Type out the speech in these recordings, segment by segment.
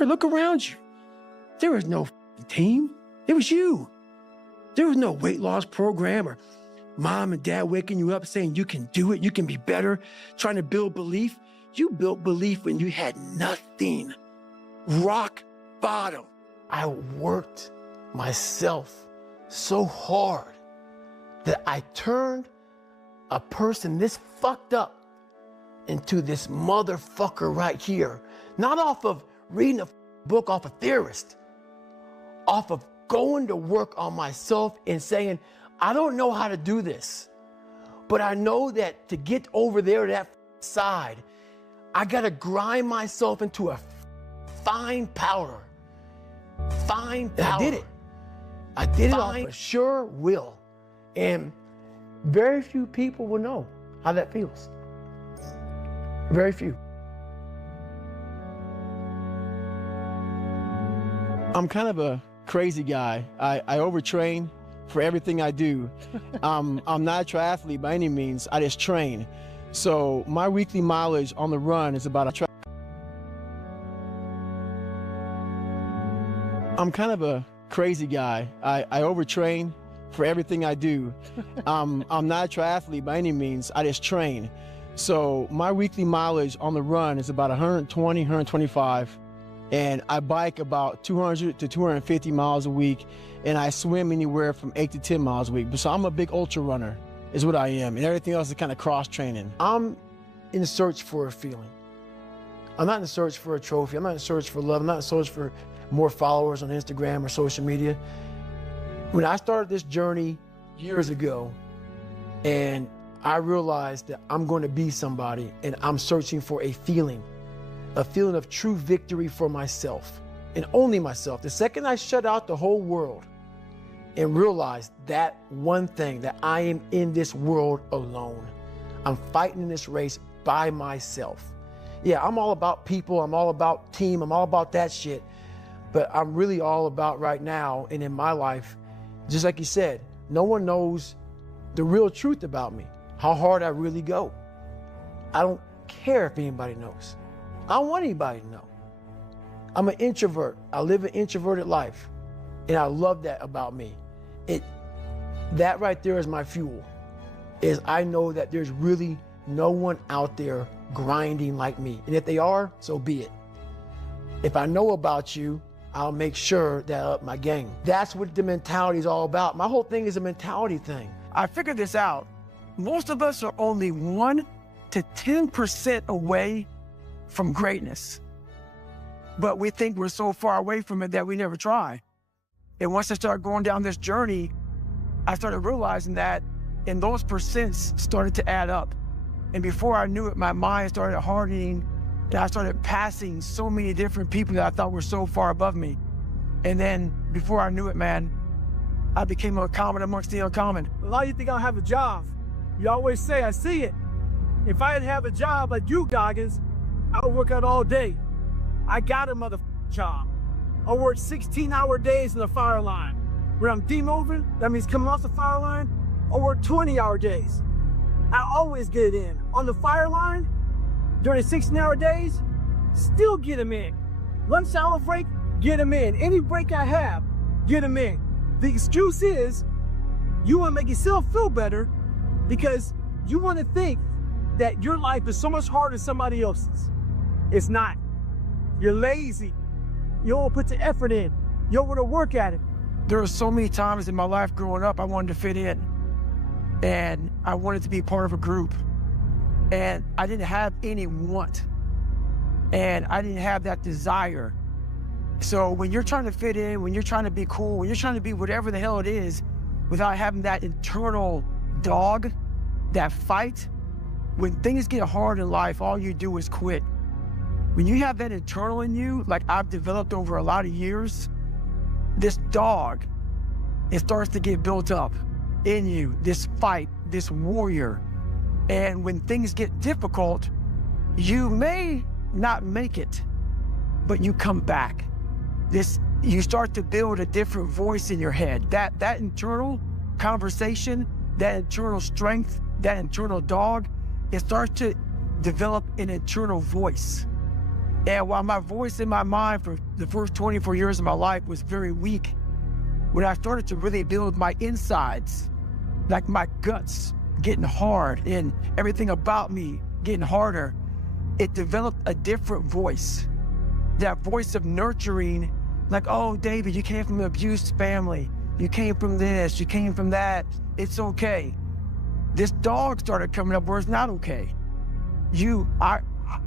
Kurt, look around you. There was no team. It was you. There was no weight loss program or mom and dad waking you up saying you can do it, you can be better, trying to build belief. You built belief when you had nothing. Rock bottom. I worked myself so hard that I turned a person this fucked up into this motherfucker right here. Not off of reading a book off a theorist, off of going to work on myself and saying, I don't know how to do this, but I know that to get over there to that side, I gotta grind myself into a fine powder. Fine powder. I did it. I did it off a sure will. And very few people will know how that feels. Very few. I'm kind of a crazy guy. I overtrain for everything I do. I'm not a triathlete by any means. I just train. So my weekly mileage on the run is about a I'm kind of a crazy guy. I overtrain for everything I do. I'm not a triathlete by any means. I just train. So my weekly mileage on the run is about 120, 125. And I bike about 200 to 250 miles a week. And I swim anywhere from 8 to 10 miles a week. So I'm a big ultra runner is what I am. And everything else is kind of cross training. I'm in search for a feeling. I'm not in search for a trophy. I'm not in search for love. I'm not in search for more followers on Instagram or social media. When I started this journey years ago, and I realized that I'm going to be somebody, and I'm searching for a feeling of true victory for myself, and only myself. The second I shut out the whole world and realized that one thing, that I am in this world alone. I'm fighting in this race by myself. Yeah, I'm all about people, I'm all about team, I'm all about that shit. But I'm really all about right now and in my life, just like you said, no one knows the real truth about me, how hard I really go. I don't care if anybody knows. I don't want anybody to know. I'm an introvert. I live an introverted life. And I love that about me. That right there is my fuel, is I know that there's really no one out there grinding like me. And if they are, so be it. If I know about you, I'll make sure that I up my game. That's what the mentality is all about. My whole thing is a mentality thing. I figured this out. Most of us are only 1 to 10% away from greatness. But we think we're so far away from it that we never try. And once I started going down this journey, I started realizing that, and those percents started to add up. And before I knew it, my mind started hardening, and I started passing so many different people that I thought were so far above me. And then before I knew it, man, I became a common amongst the uncommon. A lot of you think I don't have a job. You always say, I see it. If I didn't have a job like you, Goggins, I would work out all day. I got a motherfucking job. I work 16-hour days in the fire line. When I'm demoting, that means coming off the fire line, I work 20-hour days. I always get it in. On the fire line, during the 16-hour days, still get them in. Lunch hour break, get them in. Any break I have, get them in. The excuse is, you want to make yourself feel better because you want to think that your life is so much harder than somebody else's. It's not. You're lazy. You don't put the effort in. You don't want to work at it. There were so many times in my life growing up, I wanted to fit in. And I wanted to be part of a group. And I didn't have any want. And I didn't have that desire. So when you're trying to fit in, when you're trying to be cool, when you're trying to be whatever the hell it is, without having that internal dog, that fight, when things get hard in life, all you do is quit. When you have that internal in you, like I've developed over a lot of years, this dog, it starts to get built up in you, this fight, this warrior. And when things get difficult, you may not make it, but you come back. You start to build a different voice in your head. That internal conversation, that internal strength, that internal dog, it starts to develop an internal voice. And while my voice in my mind for the first 24 years of my life was very weak, when I started to really build my insides, like my guts getting hard and everything about me getting harder, it developed a different voice. That voice of nurturing, like, oh, David, you came from an abused family. You came from this, you came from that. It's okay. This dog started coming up where it's not okay.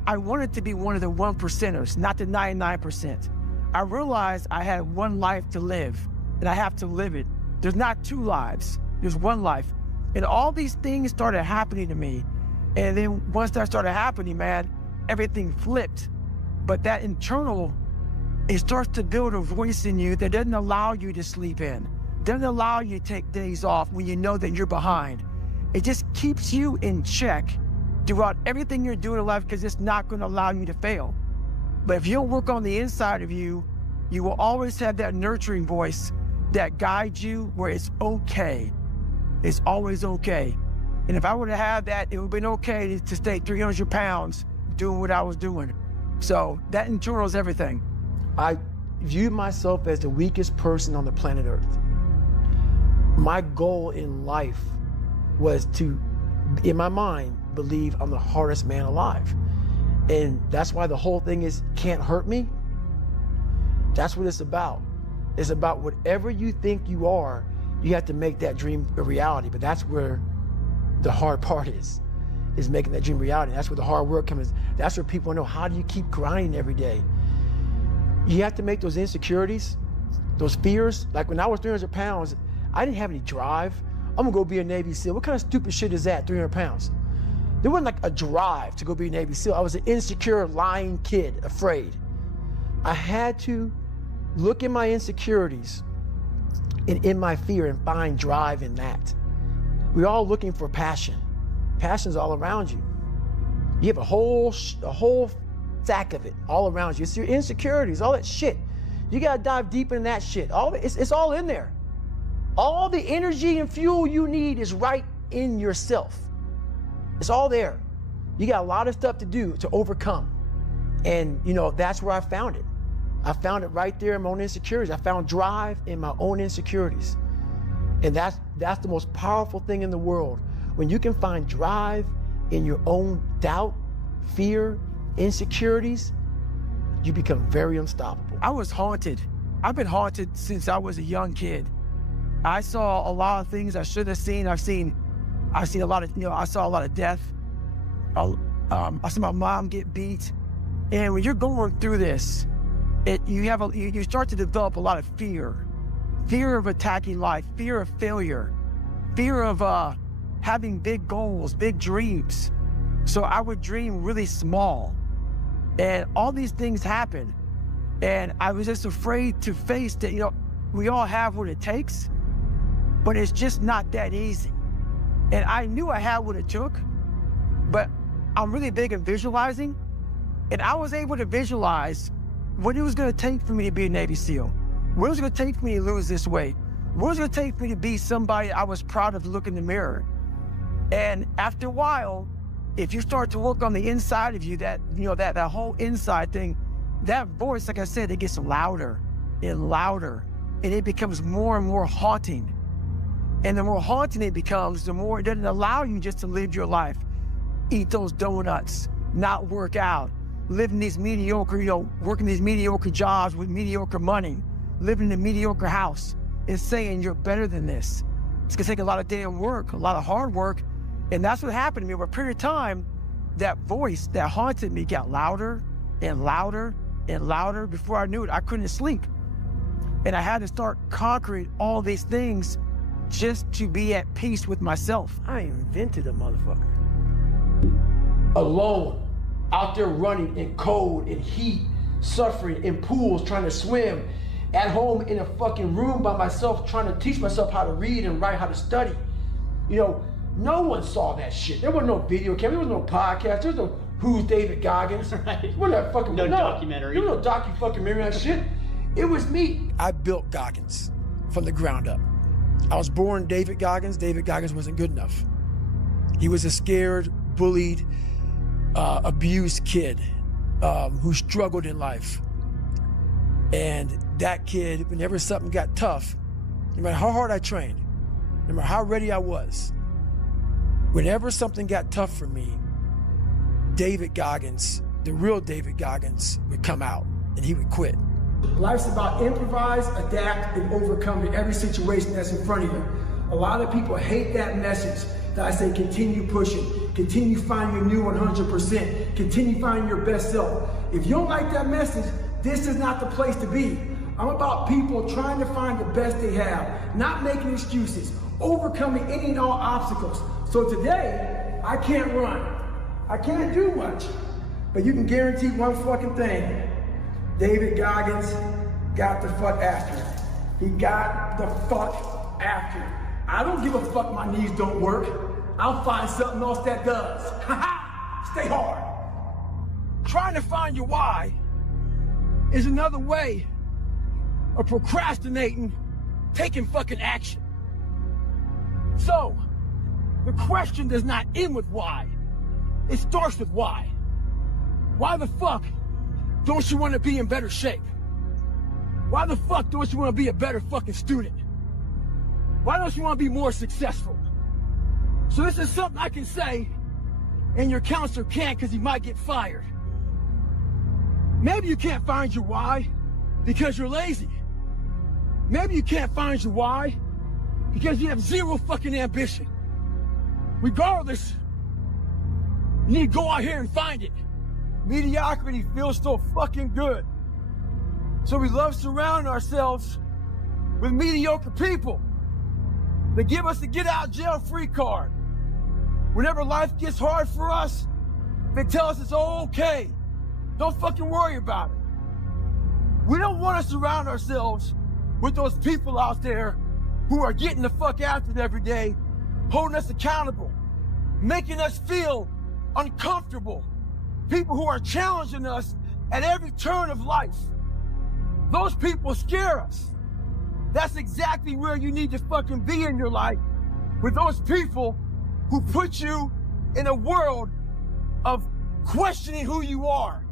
I wanted to be one of the 1%ers, not the 99%. I realized I had one life to live, and I have to live it. There's not two lives, there's one life. And all these things started happening to me. And then once that started happening, man, everything flipped. But that internal, it starts to build a voice in you that doesn't allow you to sleep in, doesn't allow you to take days off when you know that you're behind. It just keeps you in check throughout everything you're doing in life, because it's not going to allow you to fail. But if you don't work on the inside of you, you will always have that nurturing voice that guides you where it's okay. It's always okay. And if I would have had that, it would have been okay to stay 300 pounds doing what I was doing. So that internal is everything. I view myself as the weakest person on the planet Earth. My goal in life was to, in my mind, believe I'm the hardest man alive. And that's why the whole thing is can't hurt me. That's what it's about. It's about whatever you think you are, you have to make that dream a reality. But that's where the hard part is making that dream reality. That's where the hard work comes. That's where people know, how do you keep grinding every day? You have to make those insecurities, those fears. Like when I was 300 pounds, I didn't have any drive. I'm gonna go be a Navy SEAL. What kind of stupid shit is that, 300 pounds? There wasn't like a drive to go be a Navy SEAL. I was an insecure, lying kid, afraid. I had to look in my insecurities and in my fear and find drive in that. We're all looking for passion. Passion's all around you. You have a whole stack of it all around you. It's your insecurities, all that shit. You gotta dive deep in that shit. It's all in there. All the energy and fuel you need is right in yourself. It's all there. You got a lot of stuff to do to overcome. And that's where I found it. I found it right there in my own insecurities. I found drive in my own insecurities. And that's the most powerful thing in the world. When you can find drive in your own doubt, fear, insecurities, you become very unstoppable. I was haunted. I've been haunted since I was a young kid. I saw a lot of things I should have seen. I've seen a lot of, I saw a lot of death. I saw my mom get beat. And when you're going through this, you start to develop a lot of fear. Fear of attacking life, fear of failure, fear of having big goals, big dreams. So I would dream really small. And all these things happened. And I was just afraid to face that, we all have what it takes, but it's just not that easy. And I knew I had what it took, but I'm really big at visualizing. And I was able to visualize what it was gonna take for me to be a Navy SEAL. What it was gonna take for me to lose this weight. What it was gonna take for me to be somebody I was proud of to look in the mirror. And after a while, if you start to work on the inside of you, that whole inside thing, that voice, like I said, it gets louder and louder, and it becomes more and more haunting. And the more haunting it becomes, the more it doesn't allow you just to live your life. Eat those donuts, not work out, living these mediocre, working these mediocre jobs with mediocre money, living in a mediocre house, and saying you're better than this. It's gonna take a lot of damn work, a lot of hard work. And that's what happened to me over a period of time. That voice that haunted me got louder and louder and louder. Before I knew it, I couldn't sleep. And I had to start conquering all these things just to be at peace with myself. I invented a motherfucker. Alone, out there running in cold and heat, suffering in pools, trying to swim, at home in a fucking room by myself, trying to teach myself how to read and write, how to study. No one saw that shit. There was no video camera, there was no podcast, there was no Who's David Goggins. Right. What that fucking no documentary. There was no documentary on that shit. It was me. I built Goggins from the ground up. I was born David Goggins. David Goggins wasn't good enough. He was a scared, bullied, abused kid. who struggled in life. And that kid, whenever something got tough, no matter how hard I trained, no matter how ready I was, whenever something got tough for me, David Goggins, the real David Goggins, would come out and he would quit. Life's about improvise, adapt, and overcome in every situation that's in front of you. A lot of people hate that message that I say continue pushing, continue finding your new 100%, continue finding your best self. If you don't like that message, this is not the place to be. I'm about people trying to find the best they have, not making excuses, overcoming any and all obstacles. So today, I can't run. I can't do much, but you can guarantee one fucking thing. David Goggins got the fuck after it. He got the fuck after it. I don't give a fuck my knees don't work. I'll find something else that does. Stay hard. Trying to find your why is another way of procrastinating, taking fucking action. So, the question does not end with why. It starts with why. Why the fuck don't you want to be in better shape? Why the fuck don't you want to be a better fucking student? Why don't you want to be more successful? So this is something I can say, and your counselor can't because he might get fired. Maybe you can't find your why because you're lazy. Maybe you can't find your why because you have zero fucking ambition. Regardless, you need to go out here and find it. Mediocrity feels so fucking good. So we love surrounding ourselves with mediocre people. They give us a get out jail free card. Whenever life gets hard for us, they tell us it's okay. Don't fucking worry about it. We don't want to surround ourselves with those people out there who are getting the fuck after it every day, holding us accountable, making us feel uncomfortable. People who are challenging us at every turn of life. Those people scare us. That's exactly where you need to fucking be in your life, with those people who put you in a world of questioning who you are.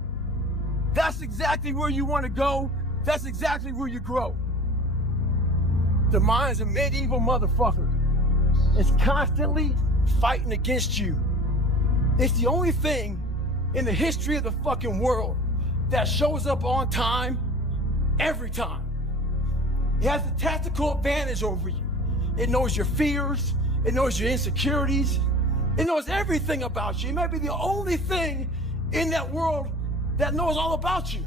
That's exactly where you want to go. That's exactly where you grow. The mind's a medieval motherfucker. It's constantly fighting against you. It's the only thing in the history of the fucking world that shows up on time every time. It has a tactical advantage over you. It knows your fears. It knows your insecurities. It knows everything about you. It might be the only thing in that world that knows all about you.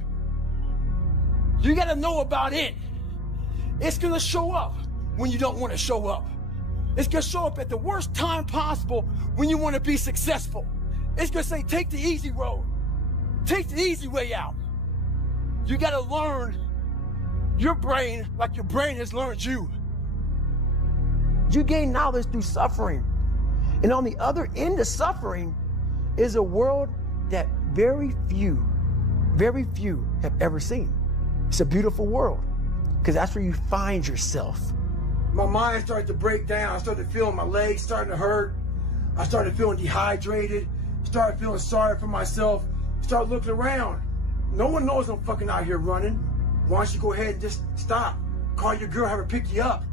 You gotta know about it. It's gonna show up when you don't wanna show up. It's gonna show up at the worst time possible when you wanna be successful. It's gonna say, take the easy road. Take the easy way out. You gotta learn your brain like your brain has learned you. You gain knowledge through suffering. And on the other end of suffering is a world that very few have ever seen. It's a beautiful world because that's where you find yourself. My mind started to break down. I started feeling my legs starting to hurt. I started feeling dehydrated. Started feeling sorry for myself. Started looking around. No one knows I'm fucking out here running. Why don't you go ahead and just stop? Call your girl, have her pick you up.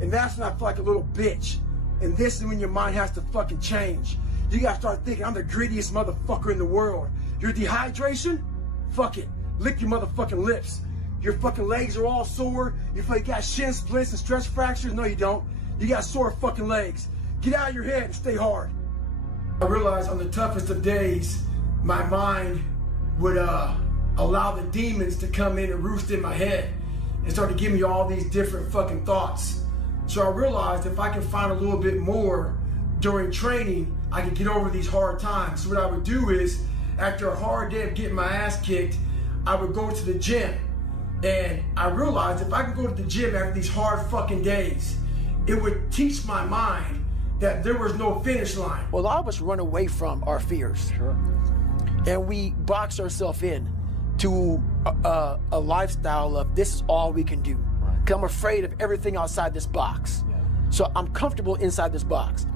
And that's when I feel like a little bitch. And this is when your mind has to fucking change. You gotta start thinking, I'm the grittiest motherfucker in the world. Your dehydration? Fuck it. Lick your motherfucking lips. Your fucking legs are all sore. You feel like you got shin splints and stress fractures? No, you don't. You got sore fucking legs. Get out of your head and stay hard. I realized on the toughest of days, my mind would allow the demons to come in and roost in my head and start to give me all these different fucking thoughts. So I realized if I can find a little bit more during training, I can get over these hard times. So what I would do is, after a hard day of getting my ass kicked, I would go to the gym. And I realized if I could go to the gym after these hard fucking days, it would teach my mind that there was no finish line. Well, a lot of us run away from our fears. Sure. And we box ourselves in to a lifestyle of this is all we can do. Right. 'Cause I'm afraid of everything outside this box. Yeah. So I'm comfortable inside this box.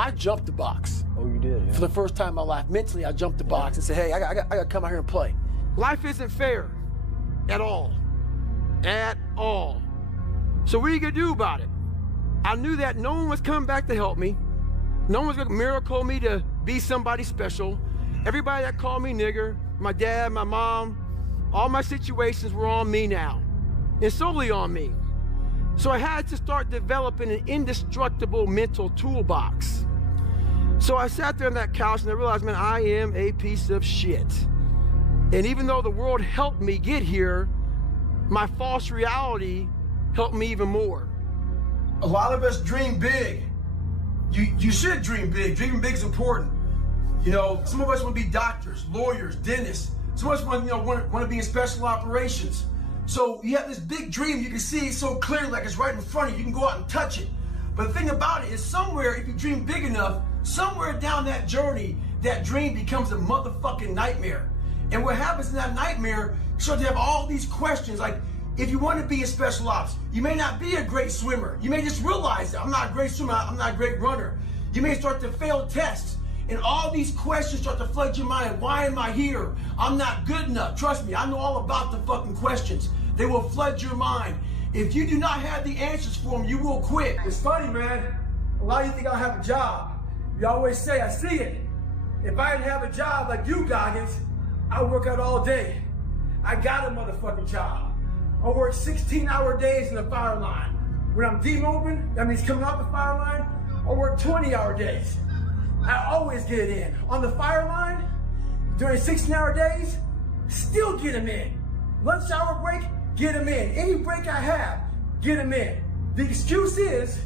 I jumped the box. Oh, you did, yeah. For the first time in my life. Mentally, I jumped the box and said, hey, I got to come out here and play. Life isn't fair at all. At all. So what are you gonna do about it? I knew that no one was coming back to help me. No one was gonna miracle me to be somebody special. Everybody that called me nigger, my dad, my mom, all my situations were on me now. And solely on me. So I had to start developing an indestructible mental toolbox. So I sat there on that couch and I realized, man, I am a piece of shit. And even though the world helped me get here, my false reality helped me even more. A lot of us dream big. You should dream big. Dreaming big is important. You know, some of us want to be doctors, lawyers, dentists. Some of us want to be in special operations. So you have this big dream, you can see it so clearly, like it's right in front of you. You can go out and touch it. But the thing about it is somewhere, if you dream big enough, somewhere down that journey, that dream becomes a motherfucking nightmare. And what happens in that nightmare, you start to have all these questions, like if you want to be in special ops, you may not be a great swimmer. You may just realize that I'm not a great swimmer, I'm not a great runner. You may start to fail tests. And all these questions start to flood your mind. Why am I here? I'm not good enough. Trust me, I know all about the fucking questions. They will flood your mind. If you do not have the answers for them, you will quit. It's funny, man. A lot of you think I have a job. You always say, I see it. If I didn't have a job like you, Goggins, I work out all day. I got a motherfucking job. I work 16-hour days in the fire line. When I'm demobbing, that means coming off the fire line, I work 20-hour days. I always get it in. On the fire line, during 16-hour days, still get them in. Lunch hour break, get them in. Any break I have, get them in. The excuse is,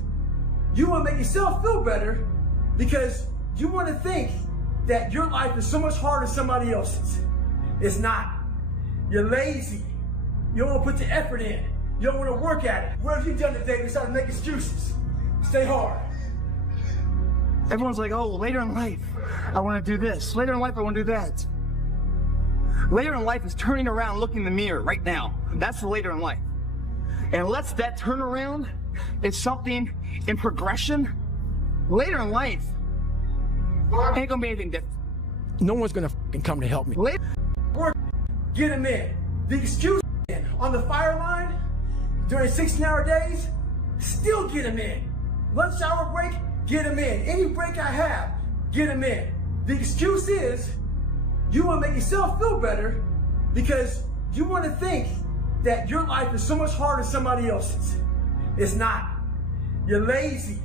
you want to make yourself feel better because you want to think that your life is so much harder than somebody else's. It's not. You're lazy. You don't want to put the effort in. You don't want to work at it. What have you done today besides make excuses? Stay hard. Everyone's like, oh, later in life, I want to do this. Later in life, I want to do that. Later in life is turning around, looking in the mirror right now. That's the later in life. And unless that turnaround is something in progression, later in life ain't gonna be anything different. No one's gonna fucking come to help me. Later, Work, get them in. The excuse in. On the fire line, during 16-hour days, still get them in. Lunch hour break, get them in. Any break I have, get them in. The excuse is, you want to make yourself feel better because you want to think that your life is so much harder than somebody else's. It's not. You're lazy.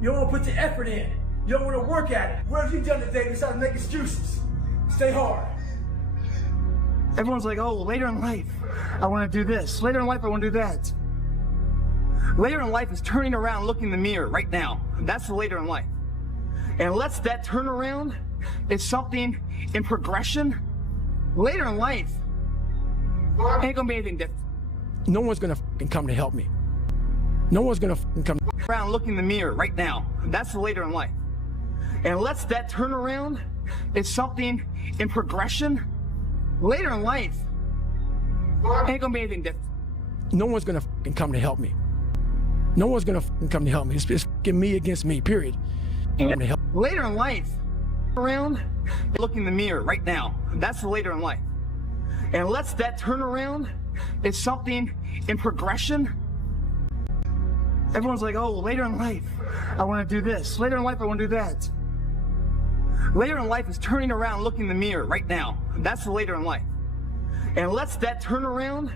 You don't want to put the effort in. You don't want to work at it. What have you done today besides make excuses? Stay hard. everyone's like, oh, later in life, I want to do this. Later in life, I want to do that. Later in life is turning around, looking in the mirror right now. That's the later in life. And unless that turnaround is something in progression, later in life ain't gonna be anything different. No one's gonna fucking come to help me. No one's gonna fucking come around, looking in the mirror right now. That's the later in life. And unless that turnaround is something in progression, later in life ain't gonna be anything different. No one's gonna fucking come to help me. No one's gonna fucking come to help me. It's fucking me against me, period. Later in life, around, looking in the mirror right now. That's the later in life. And unless that turnaround is something in progression, everyone's like, oh, later in life, I want to do this. Later in life, I want to do that. Later in life is turning around, looking in the mirror right now. That's the later in life. And unless that turnaround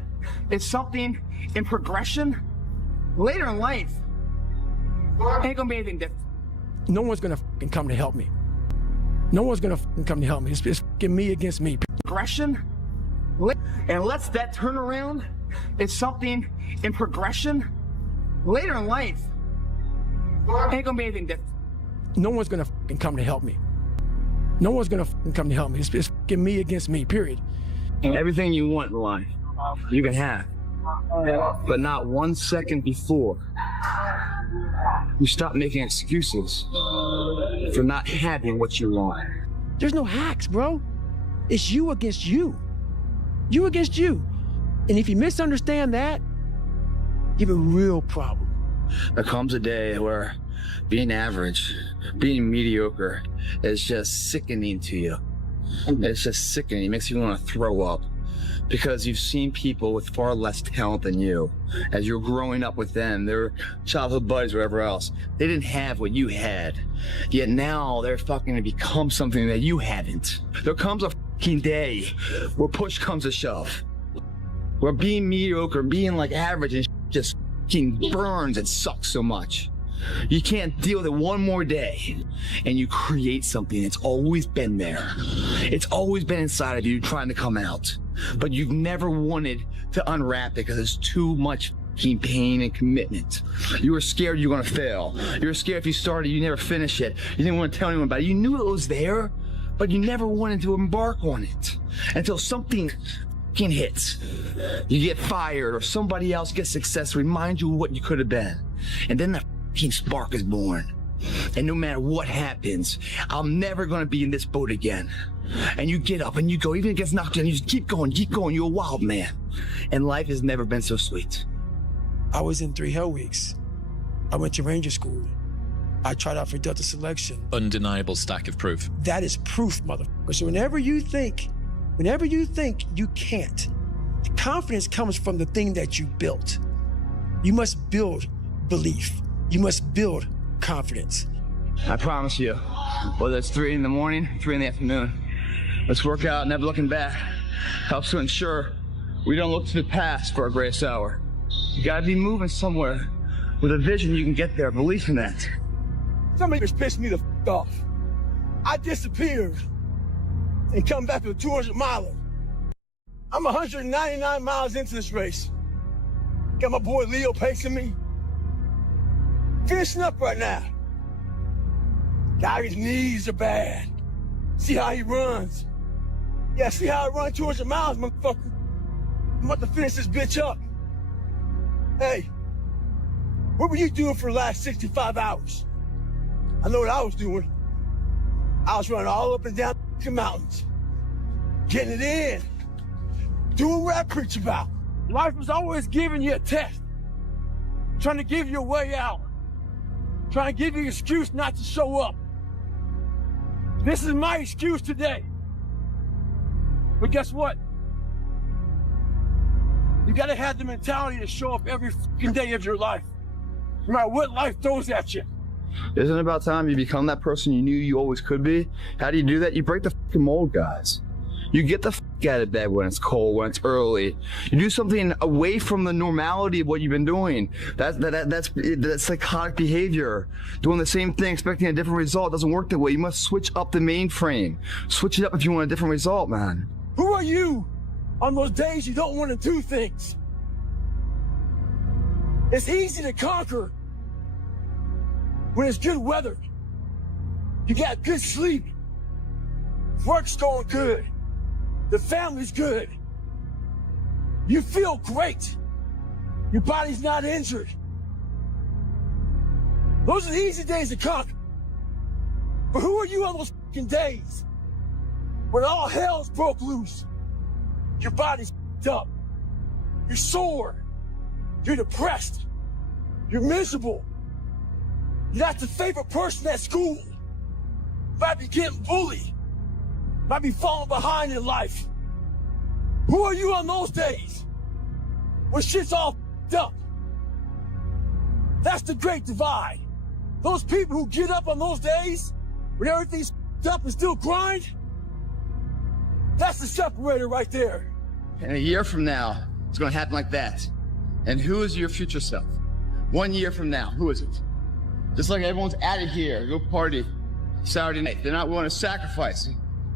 is something in progression, later in life ain't gonna be anything different. No one's gonna fucking come to help me. No one's gonna fucking come to help me. It's fucking me against me. Progression, and unless that turnaround is something in progression, later in life ain't gonna be anything different. No one's gonna fucking come to help me. No one's gonna fucking come to help me. It's fucking me against me, period. Everything you want in life, you can have. But not 1 second before you stop making excuses for not having what you want. There's no hacks, bro. It's you against you. You against you. And if you misunderstand that, you have a real problem. There comes a day where being average, being mediocre is just sickening to you. It's just sickening. It makes you want to throw up because you've seen people with far less talent than you. As you're growing up with them, their childhood buddies, whatever else, they didn't have what you had. Yet now they're fucking to become something that you haven't. There comes a fucking day where push comes to shove. Where being mediocre, being like average and just fucking burns and sucks so much. You can't deal with it one more day, and you create something that's always been there. It's always been inside of you trying to come out, but you've never wanted to unwrap it because it's too much pain and commitment. You were scared you were gonna fail. You were scared if you started, you never finish it. You didn't want to tell anyone about it. You knew it was there, but you never wanted to embark on it until something hits. You get fired or somebody else gets success, remind you of what you could have been. And then the spark is born. And no matter what happens, I'm never going to be in this boat again. And you get up and you go, even if it gets knocked down, you just keep going. You're a wild man. And life has never been so sweet. I was in 3 Hell Weeks. I went to Ranger School. I tried out for Delta Selection. Undeniable stack of proof. That is proof, motherfucker. So whenever you think you can't, the confidence comes from the thing that you built. You must build belief. You must build confidence. I promise you, whether it's 3 in the morning, 3 in the afternoon, let's work out, never looking back. Helps to ensure we don't look to the past for our greatest hour. You gotta be moving somewhere with a vision you can get there, belief in that. Somebody just pissed me the f off. I disappeared and come back to a 200 miler. I'm 199 miles into this race. Got my boy Leo pacing me. Finishing up right now. Guy's knees are bad. See how he runs. Yeah, see how I run 200 miles, motherfucker. I'm about to finish this bitch up. Hey, what were you doing for the last 65 hours? I know what I was doing. I was running all up and down the mountains. Getting it in. Doing what I preach about. Life was always giving you a test. Trying to give you a way out. Trying to give you an excuse not to show up. This is my excuse today. But guess what? You gotta have the mentality to show up every fucking day of your life. No matter what life throws at you. Isn't it about time you become that person you knew you always could be? How do you do that? You break the fucking mold, guys. You get the out of bed when it's cold, when it's early. You do something away from the normality of what you've been doing. That's psychotic behavior. Doing the same thing, expecting a different result doesn't work that way. You must switch up the mainframe. Switch it up if you want a different result, man. Who are you on those days you don't want to do things? It's easy to conquer when it's good weather. You got good sleep. Work's going good. The family's good. You feel great. Your body's not injured. Those are the easy days to conquer. But who are you on those fucking days when all hell's broke loose? Your body's up. You're sore. You're depressed. You're miserable. You're not the favorite person at school. You might be getting bullied. Might be falling behind in life. Who are you on those days when shit's all f***ed up? That's the great divide. Those people who get up on those days when everything's f***ed up and still grind, that's the separator right there. And a year from now, it's gonna happen like that. And who is your future self? 1 year from now, who is it? Just like everyone's out of here, go party Saturday night. They're not willing to sacrifice.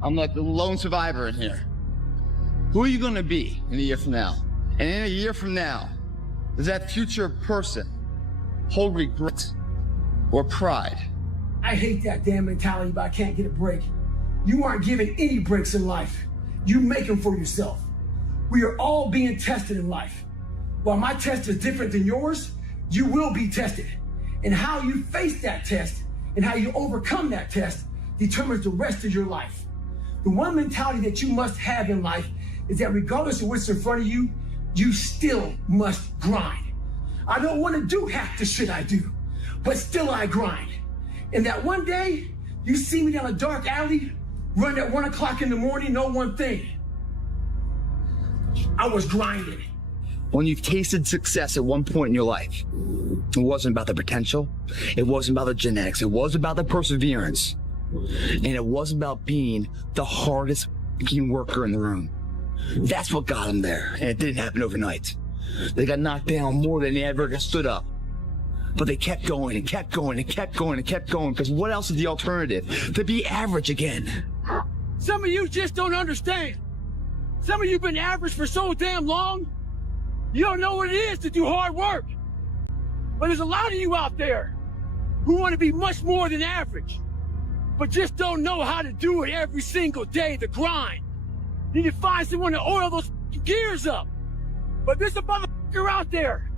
I'm like the lone survivor in here. Who are you gonna be in a year from now? And in a year from now, does that future person hold regret or pride? I hate that damn mentality, but I can't get a break. You aren't given any breaks in life. You make them for yourself. We are all being tested in life. While my test is different than yours, you will be tested. And how you face that test and how you overcome that test determines the rest of your life. The one mentality that you must have in life is that regardless of what's in front of you, you still must grind. I don't want to do half the shit I do, but still I grind. And that one day, you see me down a dark alley, run at 1 o'clock in the morning, know one thing. I was grinding. When you've tasted success at one point in your life, it wasn't about the potential, it wasn't about the genetics, it was about the perseverance, and it wasn't about being the hardest worker in the room. That's what got them there, and it didn't happen overnight. They got knocked down more than they ever stood up. But they kept going and kept going and kept going and kept going, because what else is the alternative? To be average again. Some of you just don't understand. Some of you been average for so damn long, you don't know what it is to do hard work. But there's a lot of you out there who want to be much more than average, but just don't know how to do it every single day, the grind. You need to find someone to oil those gears up. But there's a motherfucker out there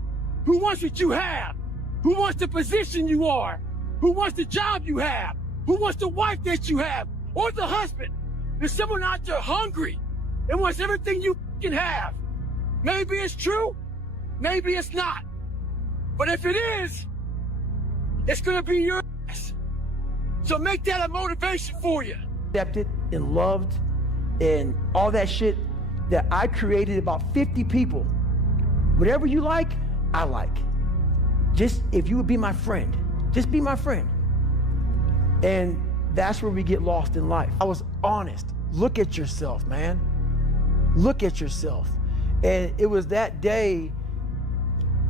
who wants what you have, who wants the position you are, who wants the job you have, who wants the wife that you have, or the husband. There's someone out there hungry and wants everything you can have. Maybe it's true, maybe it's not. But if it is, it's gonna be your ass. So make that a motivation for you. Accepted and loved and all that shit that I created about 50 people. Whatever you like, I like. Just if you would be my friend, just be my friend. And that's where we get lost in life. I was honest. Look at yourself, man. Look at yourself. And it was that day,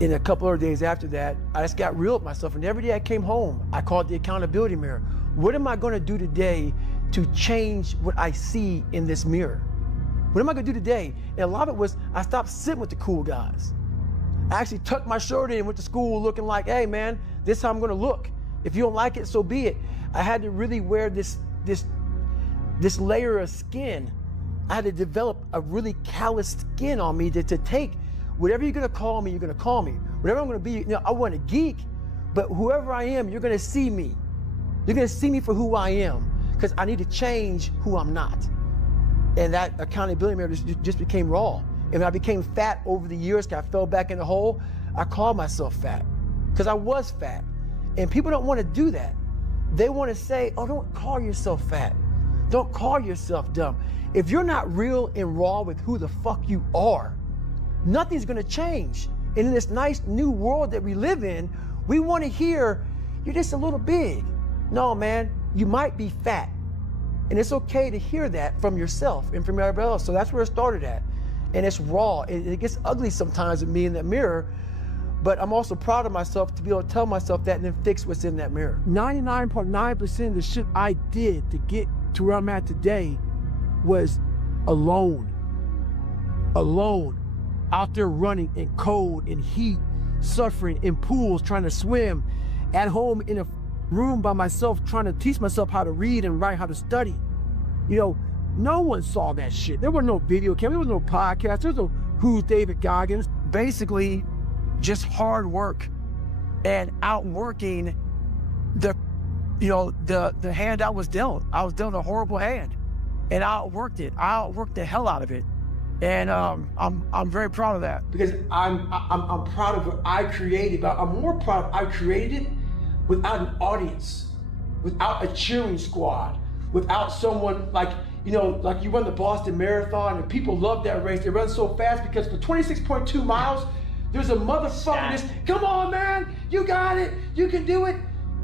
and a couple other days after that, I just got real with myself. And every day I came home, I called the accountability mirror. What am I gonna do today to change what I see in this mirror? What am I gonna do today? And a lot of it was, I stopped sitting with the cool guys. I actually tucked my shirt in and went to school looking like, hey man, this is how I'm gonna look. If you don't like it, so be it. I had to really wear this layer of skin. I had to develop a really calloused skin on me to take whatever you're gonna call me, you're gonna call me. Whatever I'm gonna be, you know, I want a geek, but whoever I am, you're gonna see me. You're gonna see me for who I am, because I need to change who I'm not. And that accountability mirror just became raw. And when I became fat over the years, because I fell back in the hole, I called myself fat, because I was fat. And people don't want to do that. They want to say, oh, don't call yourself fat. Don't call yourself dumb. If you're not real and raw with who the fuck you are, nothing's gonna change. And in this nice new world that we live in, we want to hear, you're just a little big. No, man, you might be fat. And it's okay to hear that from yourself and from everybody else. So that's where it started at. And it's raw. It gets ugly sometimes with me in that mirror, but I'm also proud of myself to be able to tell myself that and then fix what's in that mirror. 99.9% of the shit I did to get to where I'm at today was alone, out there running in cold and heat, suffering in pools, trying to swim, at home in a room by myself, trying to teach myself how to read and write, how to study. You know, no one saw that shit. There were no video cameras, there was no podcast, there was no Who's David Goggins. Basically, just hard work and outworking the hand I was dealt. I was dealt a horrible hand, and I outworked it. I outworked the hell out of it, and I'm very proud of that. Because I'm proud of what I created, but I'm more proud I created it without an audience, without a cheering squad, without someone like you run the Boston Marathon and people love that race. They run so fast because for 26.2 miles, there's a motherfucker just, come on man, you got it, you can do it.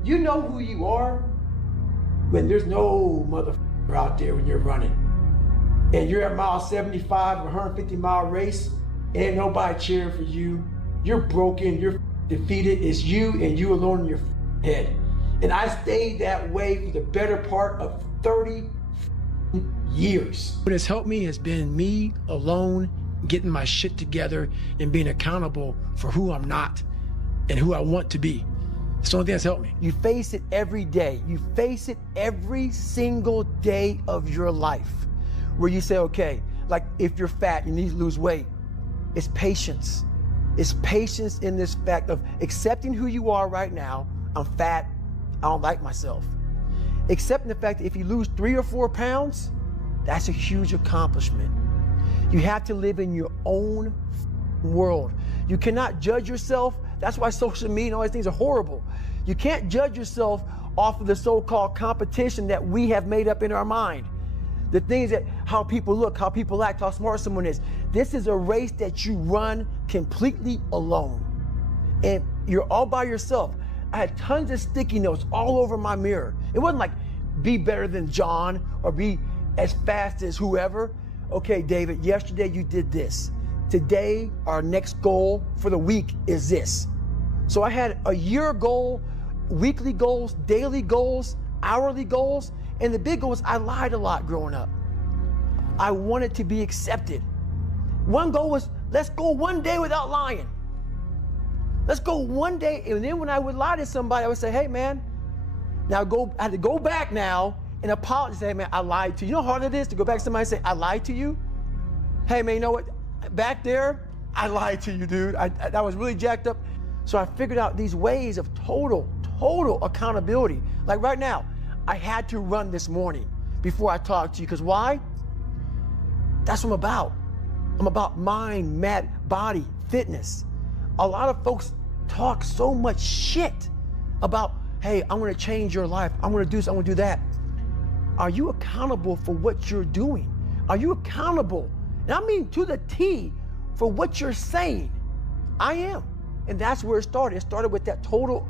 You know who you are when there's no motherfucker out there when you're running. And you're at mile 75 of a 150-mile race, ain't nobody cheering for you. You're broken, you're defeated. It's you and you alone in your head. And I stayed that way for the better part of 30 years. What has helped me has been me alone, getting my shit together and being accountable for who I'm not and who I want to be. It's the only thing that's helped me. You face it every day. You face it every single day of your life where you say, okay, like if you're fat, you need to lose weight. It's patience. It's patience in this fact of accepting who you are right now. I'm fat, I don't like myself. Accepting the fact that if you lose 3 or 4 pounds, that's a huge accomplishment. You have to live in your own world. You cannot judge yourself. That's why social media and all these things are horrible. You can't judge yourself off of the so-called competition that we have made up in our mind. The things that, how people look, how people act, how smart someone is. This is a race that you run completely alone. And you're all by yourself. I had tons of sticky notes all over my mirror. It wasn't like, be better than John or be as fast as whoever. Okay, David, yesterday you did this. Today, our next goal for the week is this. So I had a year goal, weekly goals, daily goals, hourly goals, and the big goal was I lied a lot growing up. I wanted to be accepted. One goal was, let's go one day without lying. Let's go one day, and then when I would lie to somebody, I would say, hey man, now I had to go back now and apologize, say, hey man, I lied to you. You know how hard it is to go back to somebody and say, I lied to you? Hey man, you know what? Back there, I lied to you, dude. That was really jacked up. So I figured out these ways of total accountability. Like right now, I had to run this morning before I talked to you, because why? That's what I'm about. I'm about mind, body, fitness. A lot of folks talk so much shit about, hey, I'm gonna change your life. I'm gonna do this, I'm gonna do that. Are you accountable for what you're doing? Are you accountable, and I mean to the T, for what you're saying? I am. And that's where it started. It started with that total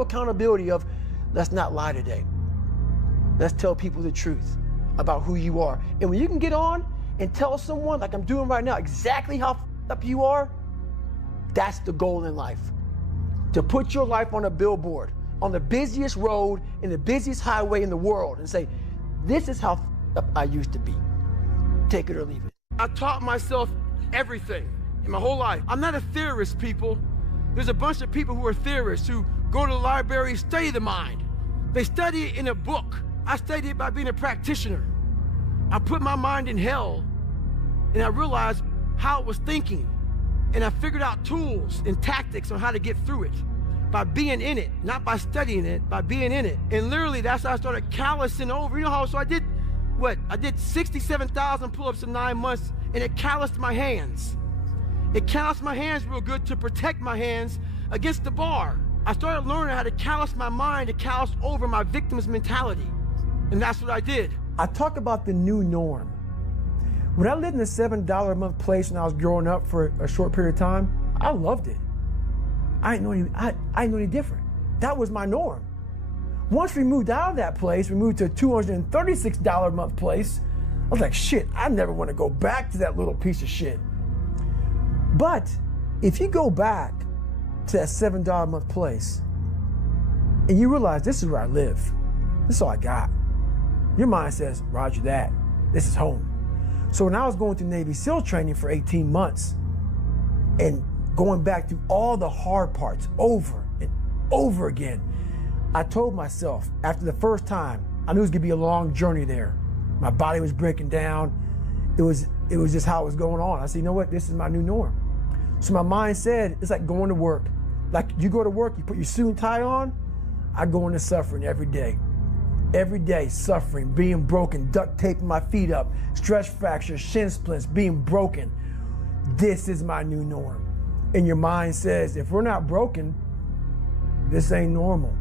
accountability of, let's not lie today. Let's tell people the truth about who you are. And when you can get on and tell someone, like I'm doing right now, exactly how up you are, that's the goal in life. To put your life on a billboard, on the busiest road, in the busiest highway in the world, and say, this is how up I used to be. Take it or leave it. I taught myself everything in my whole life. I'm not a theorist, people. There's a bunch of people who are theorists who go to the library, study the mind. They study it in a book. I studied it by being a practitioner. I put my mind in hell, and I realized how it was thinking. And I figured out tools and tactics on how to get through it by being in it, not by studying it, by being in it. And literally, that's how I started callousing over. You know how, so I did, what? I did 67,000 pull-ups in 9 months, and it calloused my hands. It calloused my hands real good to protect my hands against the bar. I started learning how to callous my mind, to callous over my victim's mentality. And that's what I did. I talk about the new norm. When I lived in a $7 a month place when I was growing up for a short period of time, I loved it. I didn't know any different. That was my norm. Once we moved out of that place, we moved to a $236 a month place. I was like, shit, I never want to go back to that little piece of shit. But if you go back to that $7 a month place and you realize this is where I live, this is all I got, your mind says, roger that, this is home. So when I was going through Navy SEAL training for 18 months and going back through all the hard parts over and over again, I told myself after the first time, I knew it was gonna be a long journey there. My body was breaking down. It was just how it was going on. I said, you know what, this is my new norm. So my mind said, it's like going to work. Like you go to work, you put your suit and tie on, I go into suffering every day. Every day, suffering, being broken, duct taping my feet up, stress fractures, shin splints, being broken. This is my new norm. And your mind says, if we're not broken, this ain't normal.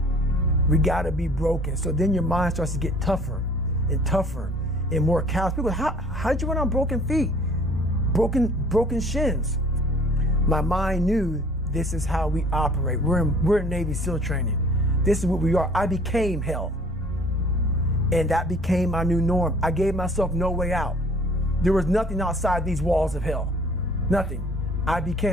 We gotta be broken. So then your mind starts to get tougher and tougher and more callous. People, how did you run on broken feet? Broken shins. My mind knew this is how we operate. We're in Navy SEAL training. This is what we are. I became hell. And that became my new norm. I gave myself no way out. There was nothing outside these walls of hell. Nothing. I became